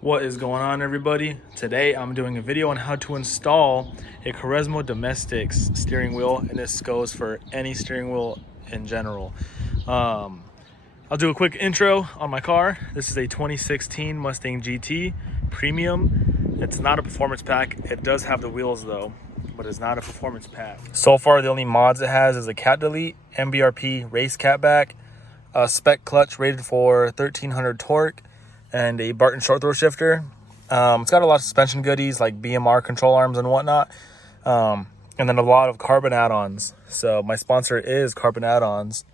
What is going on, everybody? Today I'm doing a video on how to install a Carismo Domestics steering wheel, and this goes for any steering wheel in general. I'll do a quick intro on my car. This is a 2016 Mustang GT Premium. It's not a performance pack. It does have the wheels though, but it's not a performance pack. So far the only mods it has is a cat delete, MBRP race catback, a spec clutch rated for 1300 torque, and a Barton short throw shifter. It's got a lot of suspension goodies like BMR control arms and whatnot, and then a lot of carbon add-ons. So my sponsor is Carbon Add-ons.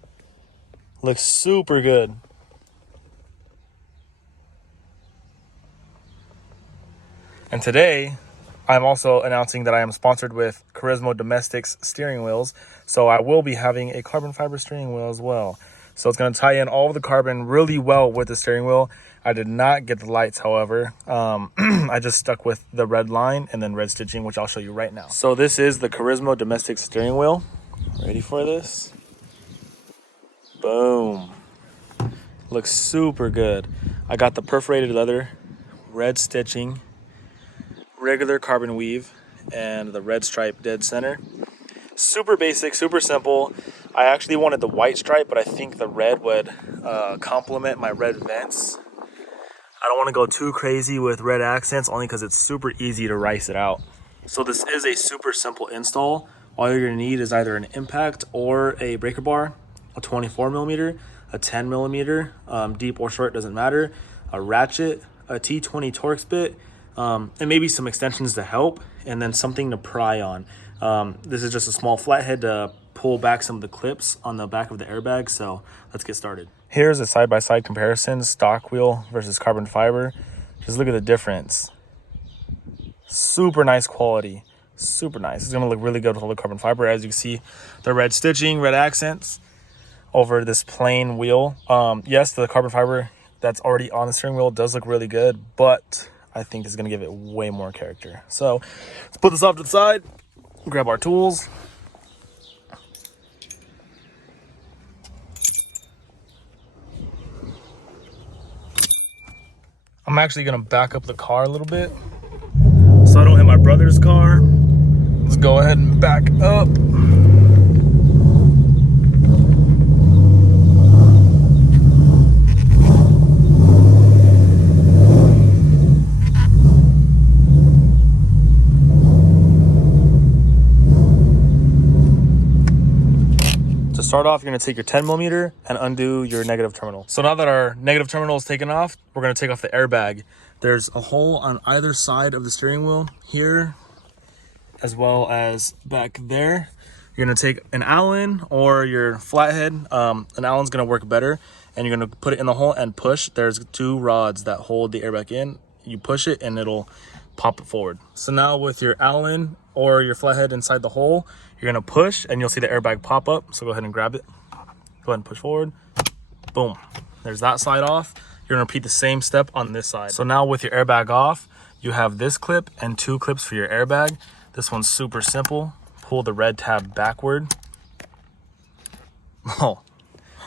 Looks super good. And today I'm also announcing that I am sponsored with Carismo Domestics steering wheels, so I will be having a carbon fiber steering wheel as well. So it's going to tie in all of the carbon really well with the steering wheel. I did not get the lights, however. I just stuck with the red line and then red stitching, which I'll show you right now. So this is the Carismo Domestics steering wheel. Ready for this? Boom. Looks super good. I got the perforated leather, red stitching, regular carbon weave, and the red stripe dead center. Super basic, super simple. I actually wanted the white stripe, but I think the red would complement my red vents. I don't want to go too crazy with red accents, only because it's super easy to rice it out. So this is a super simple install. All you're going to need is either an impact or a breaker bar, a 24 millimeter, a 10 millimeter, deep or short, doesn't matter, a ratchet, a T20 Torx bit, and maybe some extensions to help, and then something to pry on. This is just a small flathead to pull back some of the clips on the back of the airbag. So let's get started. Here's a side-by-side comparison, stock wheel versus carbon fiber. Just look at the difference. Super nice quality, super nice. It's gonna look really good with all the carbon fiber. As you can see, the red stitching, red accents over this plain wheel. Yes, the carbon fiber that's already on the steering wheel does look really good, but I think it's gonna give it way more character. So let's put this off to the side, grab our tools. I'm actually gonna back up the car a little bit so I don't hit my brother's car. Let's go ahead and back up. To start off, you're gonna take your 10 millimeter and undo your negative terminal. So now that our negative terminal is taken off, we're gonna take off the airbag. There's a hole on either side of the steering wheel here, as well as back there. You're gonna take an Allen or your flathead. An Allen's gonna work better, and you're gonna put it in the hole and push. There's two rods that hold the airbag in. You push it and it'll pop it forward. So now with your Allen or your flathead inside the hole, you're gonna push and you'll see the airbag pop up. So go ahead and grab it. Go ahead and push forward. Boom. There's that side off. You're gonna repeat the same step on this side. So now with your airbag off, you have this clip and two clips for your airbag. This one's super simple. Pull the red tab backward. Oh,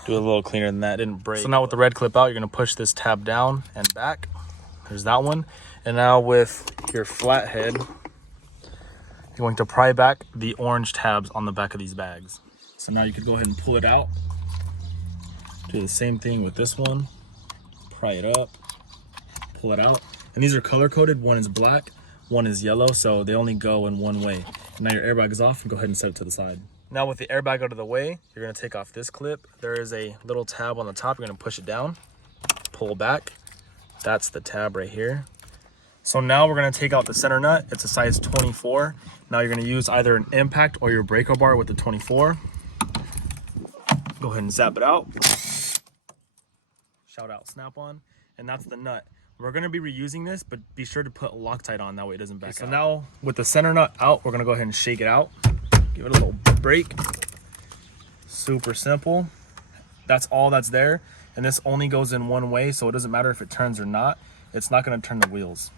do it a little cleaner than that, it didn't break. So now with the red clip out, you're gonna push this tab down and back. There's that one. And now with your flathead, you're going to pry back the orange tabs on the back of these bags. So now you could go ahead and pull it out. Do the same thing with this one. Pry it up, pull it out. And these are color coded. One is black, one is yellow, so they only go in one way. And now your airbag is off, and go ahead and set it to the side. Now with the airbag out of the way, you're gonna take off this clip. There is a little tab on the top. You're gonna push it down, pull back. That's the tab right here. So now we're gonna take out the center nut. It's a size 24. Now you're gonna use either an impact or your breaker bar with the 24. Go ahead and zap it out. Shout out Snap-on. And that's the nut. We're gonna be reusing this, but be sure to put Loctite on, that way it doesn't back out. So now with the center nut out, we're gonna go ahead and shake it out. Give it a little break. Super simple. That's all that's there. And this only goes in one way, so it doesn't matter if it turns or not. It's not gonna turn the wheels.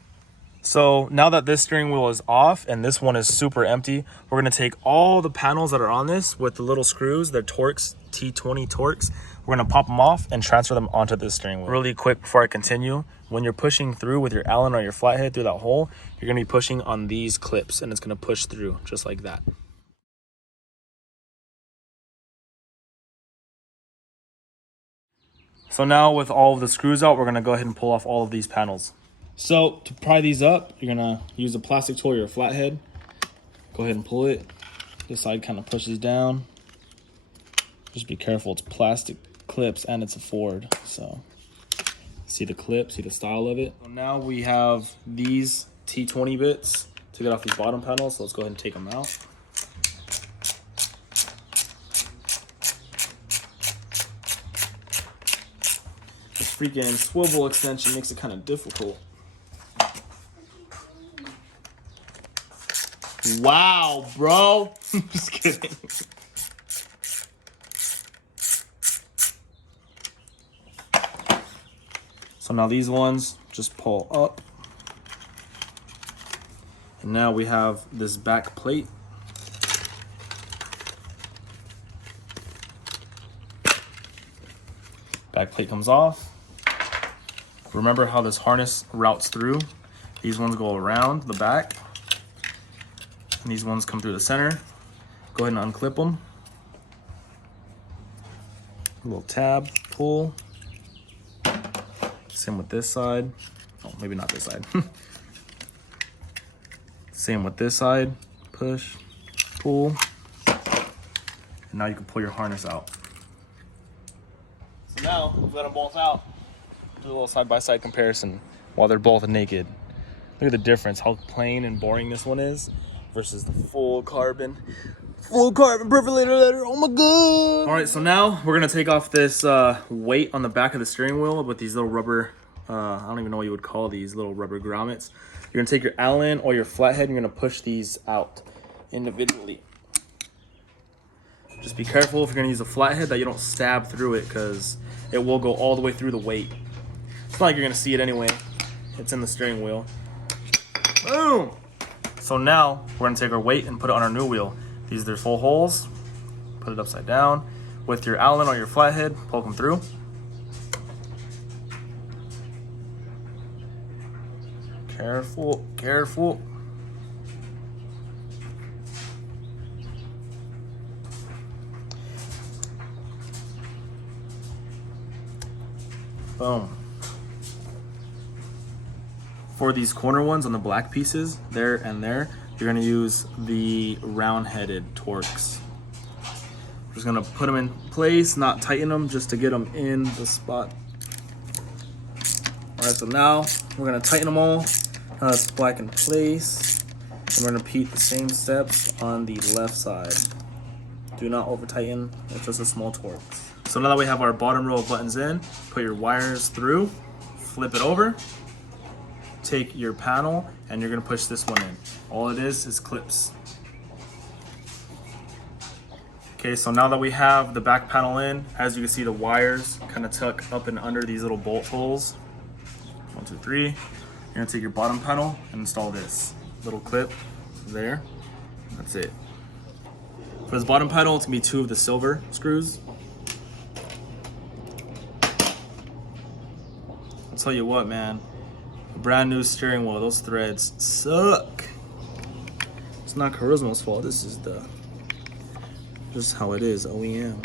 So now that this steering wheel is off and this one is super empty, we're gonna take all the panels that are on this with the little screws, they're Torx, T20 Torx. We're gonna pop them off and transfer them onto this steering wheel. Really quick before I continue, when you're pushing through with your Allen or your flathead through that hole, you're gonna be pushing on these clips and it's gonna push through just like that. So now with all of the screws out, we're gonna go ahead and pull off all of these panels. So to pry these up, you're gonna use a plastic tool or your flathead. Go ahead and pull it. This side kind of pushes down. Just be careful, it's plastic clips and it's a Ford. So see the clip, see the style of it. So now we have these T20 bits to get off these bottom panels. So let's go ahead and take them out. This freaking swivel extension makes it kind of difficult. Wow, bro. Just kidding. So now these ones just pull up. And now we have this back plate. Back plate comes off. Remember how this harness routes through? These ones go around the back. And these ones come through the center. Go ahead and unclip them. A little tab, pull. Same with this side. Oh, maybe not this side. Same with this side. Push, pull. And now you can pull your harness out. So now we've got them both out. Do a little side-by-side comparison while they're both naked. Look at the difference, how plain and boring this one is versus the full carbon perforator leather. Oh my god. All right, so now we're gonna take off this weight on the back of the steering wheel with these little rubber, I don't even know what you would call these, little rubber grommets. You're gonna take your Allen or your flathead and you're gonna push these out individually. Just be careful if you're gonna use a flathead that you don't stab through it because it will go all the way through the weight. It's not like you're gonna see it anyway. It's in the steering wheel. Boom! So now we're gonna take our weight and put it on our new wheel. These are their full holes. Put it upside down. With your Allen or your flathead, poke them through. Careful, careful. Boom. For these corner ones on the black pieces, there and there, you're gonna use the round-headed Torx. We're just gonna put them in place, not tighten them, just to get them in the spot. All right, so now we're gonna tighten them all. Now it's black in place. And we're gonna repeat the same steps on the left side. Do not over tighten, it's just a small Torx. So now that we have our bottom row of buttons in, put your wires through, flip it over, take your panel, and you're gonna push this one in. All it is clips. Okay, so now that we have the back panel in, as you can see the wires kind of tuck up and under these little bolt holes. 1, 2, 3. You're gonna take your bottom panel and install this little clip there. That's it. For this bottom panel, it's gonna be 2 of the silver screws. I'll tell you what, man. A brand new steering wheel, those threads suck. It's not Carismo's fault. This is just how it is, OEM.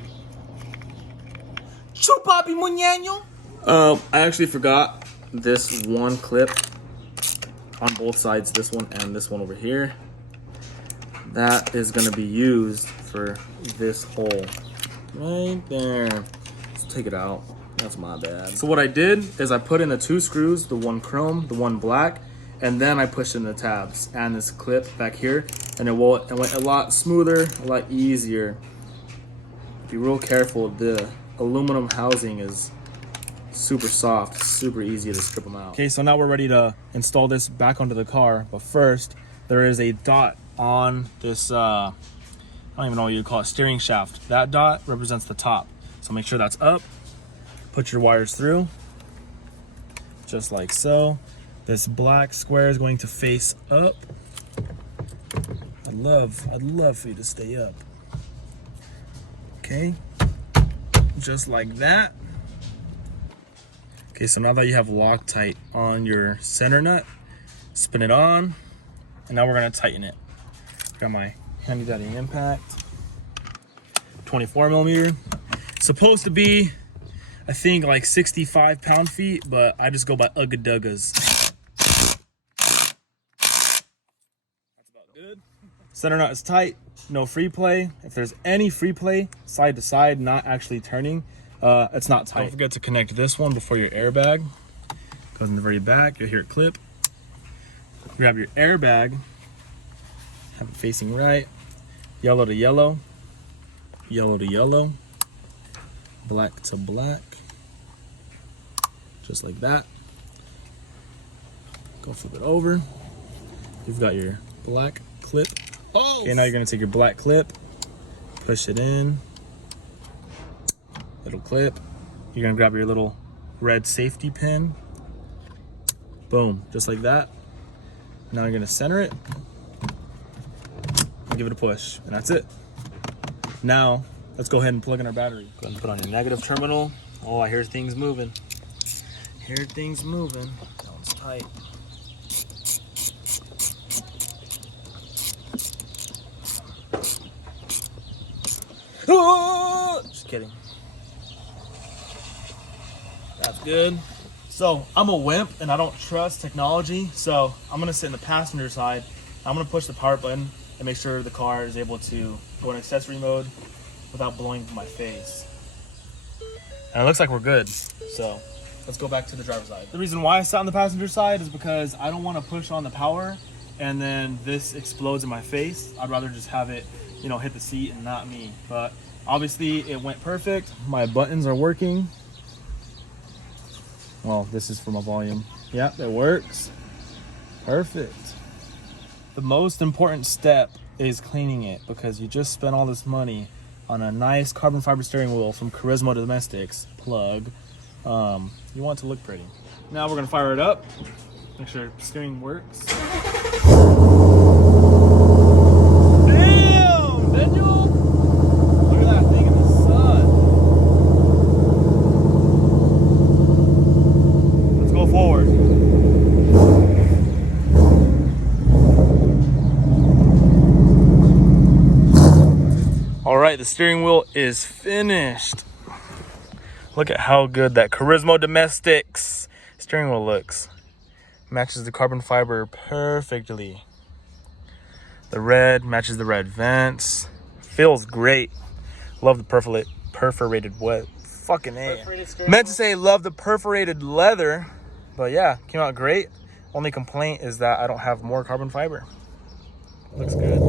Chupapi muñeño. I actually forgot this one clip on both sides, this one and this one over here. That is gonna be used for this hole right there. Let's take it out. That's my bad. So what I did is I put in the 2 screws, the one chrome, the one black, and then I pushed in the tabs and this clip back here, and it went a lot smoother, a lot easier. Be real careful. The aluminum housing is super soft, super easy to strip them out. Okay, so now we're ready to install this back onto the car, but first there is a dot on this, I don't even know what you call it, steering shaft. That dot represents the top, so make sure that's up. Put your wires through, just like so. This black square is going to face up. I'd love for you to stay up. Okay, just like that. Okay, so now that you have Loctite on your center nut, spin it on, and now we're gonna tighten it. Got my handy dandy impact, 24 millimeter. Supposed to be, I think, like 65 pound-feet, but I just go by Ugga Duggas. That's about good. Center nut is tight, no free play. If there's any free play, side to side, not actually turning, it's not tight. Don't forget to connect this one before your airbag. Goes in the very back, you'll hear it clip. Grab your airbag, have it facing right, yellow to yellow, yellow to yellow, black to black, just like that. Go flip it over. You've got your black clip. Oh! Okay, now you're gonna take your black clip, push it in, little clip. You're gonna grab your little red safety pin. Boom, just like that. Now you're gonna center it and give it a push, and that's it. Now, let's go ahead and plug in our battery. Go ahead and put on your negative terminal. Oh, I hear things moving. Hear things moving. That one's tight. Oh! Just kidding. That's good. So I'm a wimp and I don't trust technology, so I'm gonna sit in the passenger side. I'm gonna push the power button and make sure the car is able to go in accessory mode without blowing my face. And it looks like we're good, so let's go back to the driver's side. The reason why I sat on the passenger side is because I don't want to push on the power and then this explodes in my face. I'd rather just have it, you know, hit the seat and not me. But obviously it went perfect. My buttons are working. Well, this is for my volume. Yep, it works. Perfect. The most important step is cleaning it, because you just spent all this money on a nice carbon fiber steering wheel from Carismo Domestics, plug. You want it to look pretty. Now we're gonna fire it up, make sure steering works. Damn, Daniel! Look at that thing in the sun. Let's go forward. All right, the steering wheel is finished. Look at how good that Carismo Domestics steering wheel looks. Matches the carbon fiber perfectly. The red matches the red vents. Feels great. Love the perforated what? Fucking A. Meant to say love the perforated leather, but yeah, came out great. Only complaint is that I don't have more carbon fiber. Looks good.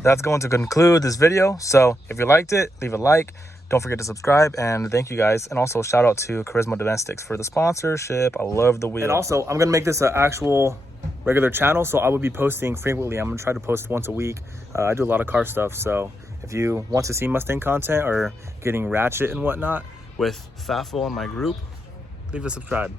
That's going to conclude this video. So if you liked it, leave a like. Don't forget to subscribe, and thank you guys. And also shout out to Carismo Domestics for the sponsorship. I love the wheel. And also, I'm gonna make this an actual regular channel, so I will be posting frequently. I'm gonna try to post once a week. I do a lot of car stuff, so if you want to see Mustang content or getting ratchet and whatnot with Fafel and my group, leave a subscribe.